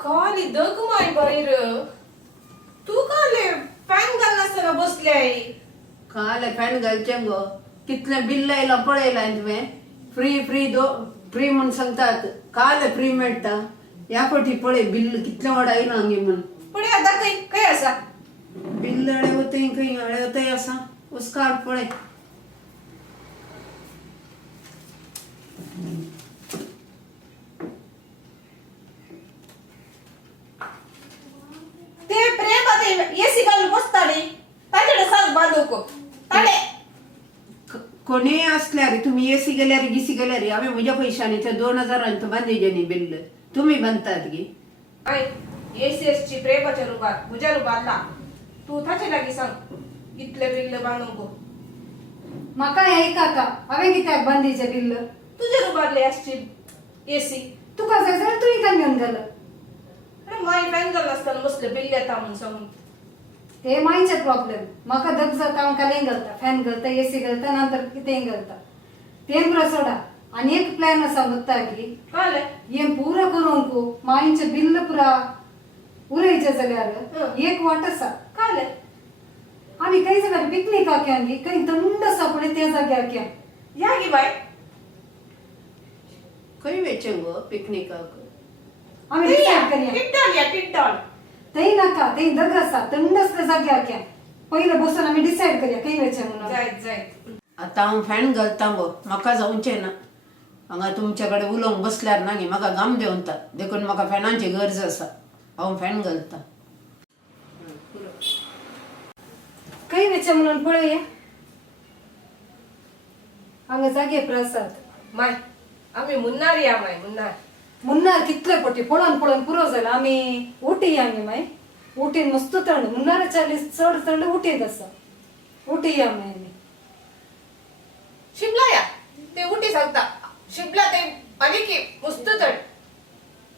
खाली दग माय बाहेर तू काले फॅन घालनासतना बसल्याय काले फॅन घालचे गो कितले बिल आयला पळयला तुवें फ्री फ्री फ्री म्हण सांगतात काले फ्री मेळटा या फावटी पळय बिल कितले व्हड आयला हांगे म्हण पण आता काय आसा बिल अळे होतय खंय अळे होतय आसा उसकार पळय ते प्रेम आता एसी घालून बसताडी ताजेडे साग बांदूको ताडे कोणी असल्यार तुम्ही एसी गेल्यार गिसी गेल्यार हांवें म्हज्या पयशांनी ते 2000 बांदिजे न्ही बिल तुम्ही बांदतात गी आय एसीएसची प्रेमाच्या रूपात तुझ्या रूपातला तू ताचे लागी सांग इतले बिल बांदूको म्हाका हे काका हांवें कित्याक बांदिचे बिल तुझ्या रूपातले असची एसी तुका जाय जाल्यार तुवें काय घेवन गेलं अरे माय फॅन घालनासतना बसले बिल येता म्हणून सांगून ते मायचे प्रॉब्लेम म्हाका दग जाता हांव कालें घालता फॅन घालता एसी घालता नंतर कितेंय घालता तें पुरो सोडा आनी एक प्लॅन आसा मुत्ता की काले हें पुरो करूंक मायचे बिल पुरा उरयचे जाल्यार एक वाट आसा काले आमी खंय जाल्यार पिकनिकाक या न्ही खंय थंड आसा पळय त्या जाग्यार या या गी बाय खंय वेचें गो पिकनिकाक आमी डिसायड करया टिट्टॉल या टिट्टॉल थंय नाका थंय दग आसा थंड आसल्या जाग्यार या पयलें बसून आमी डिसायड करया खंय वयचें म्हणून जायत आतां हांव फॅन घालता गो म्हाका जावचें ना हांगा तुमचे कडेन उलोवंक बसल्यार ना गे म्हाका घाम देंवतात देखून म्हाका फॅनाची गरज आसा हांव फॅन घालता खंय वयचें म्हणून पळया हांगा जागे प्रसाद माय आम्ही मुन्नार या माय मुन्नार कितले पटी पळोवन पळोवन पुरो जाला आमी उटी या न्ही माय उटीन मस्त थंड मुन्नाराच्या चड थंड उटीत आसा उटी या माय आमी शिमला या ते उठी सांगता शिमला ते की मस्त चढ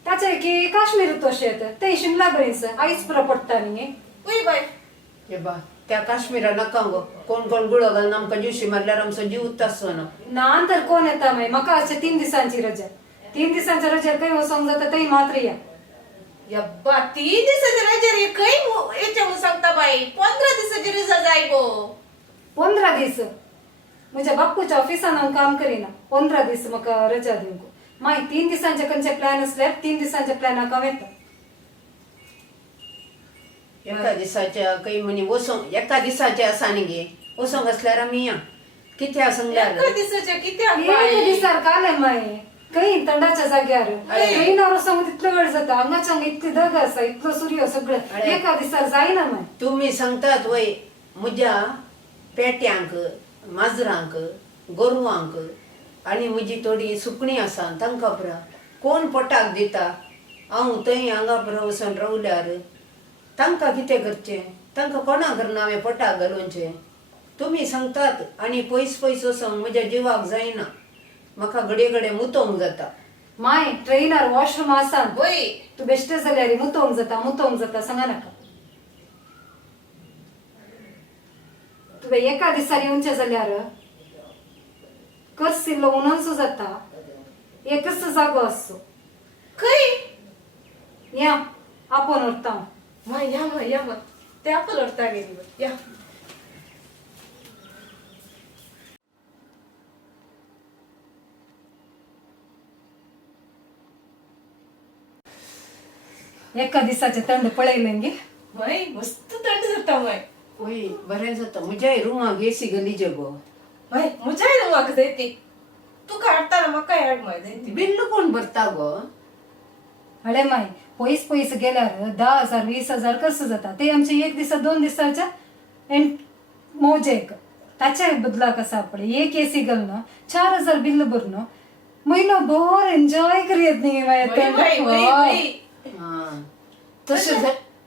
ताचे की काश्मीर तशें ते शिमला बरीच आईच पुरो पडटा न्ही उय बाय हे बा त्या काश्मीरा नाका गो कोण कोण गुळो घालून आमकां जीवशी मारल्यार आमचो जीव उरतासो ना नंतर कोण येता माय म्हाका अशें 3 दिसांची रजा 3 दिसांच्या रजेर खंय वचोंक जाता थंय मात्र या यब्बा 3 दिसाची रजा रे खंय याच्या म्हणून सांगता बाई 15 दिसाची रजा जाय गो 15 दीस म्हज्या बापूच्या ऑफिसान हांव काम करिना 15 दीस म्हाका रजा दिवंक माय 3 दिसांचे खंयचे प्लॅन असल्यार 3 दिसांच्या प्लॅनाक हांव येता एका दिसाच्या काही म्हणी वसोंक एका दिसाचे आसा न्ही गे वसोंक असल्यार आमी या कित्या सांगल्यार एका दिसाचे किती एक दिसार काले माय खंय थंडाच्या जाग्यार खंय ना वचोंक तितलो वेळ जाता हांगाच्या इतली दग आसा इतलो सूर्य सगळं एका दिसार जायना माय तुम्ही सांगतात वय म्हज्या पेट्यांक माजरांक गोरवांक आनी म्हजी थोडी सुकणी आसा तांकां पुरा कोण पोटाक दिता हांव थंय हांगा पुरो वचोन रावल्यार तांकां कितें करचें तांकां कोणा करना हांवें पोटाक घालूनचें तुमी सांगतात आनी पयस पयस वचोंक म्हज्या जिवाक जायना म्हाका घडये घडये मुतोंक जाता माय ट्रेनार वॉशरूम आसा वय तू बेश्टे जाल्यार मुतोंक जाता सांगा नाका तुवें एका दिसार येवचें जाल्यार करसिल्लो उनोसो जाता एकच जागो आसचो खंय या आपोवन उरता माय या माय ते आपण लढता गेली या एका दिसाचे थंड पळयलें गे माय मस्त थंड जाता माय वय बरें जाता म्हज्याय रुमाक एसी घालीचे गो माय मुजाय म्हाका जायती तू काडटा म्हाका हाड माय जायती बिल्ल कोण भरता गो अरे माय पयस गेल्यार 10,000 20,000 कसं जाता ते आमचे 1 दिसा 2 दिसाच्या मोजेक ताच्या बदलाक आसा पळय एक एसी घालून 4,000 बिल्ल भरून महिनो भर एन्जॉय करीत न्ही माय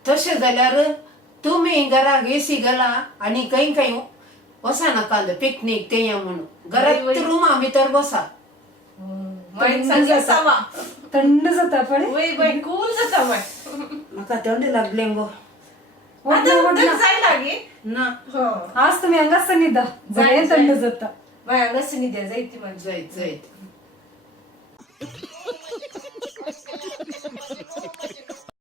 तशें जाल्यार तुमी घराक एसी घाला आनी खंय खंय वसा नाका पिकनीक ते या म्हणून घरात रुमा भितर बसा थंड जाता पळय वय बाय कूल जाता माय म्हाका थंड लागलें गो जाय लागे ना आज तुम्ही हांगाच न्हिदा जाय थंड जाता माय हांगास न्हिद्या जायती माय जायत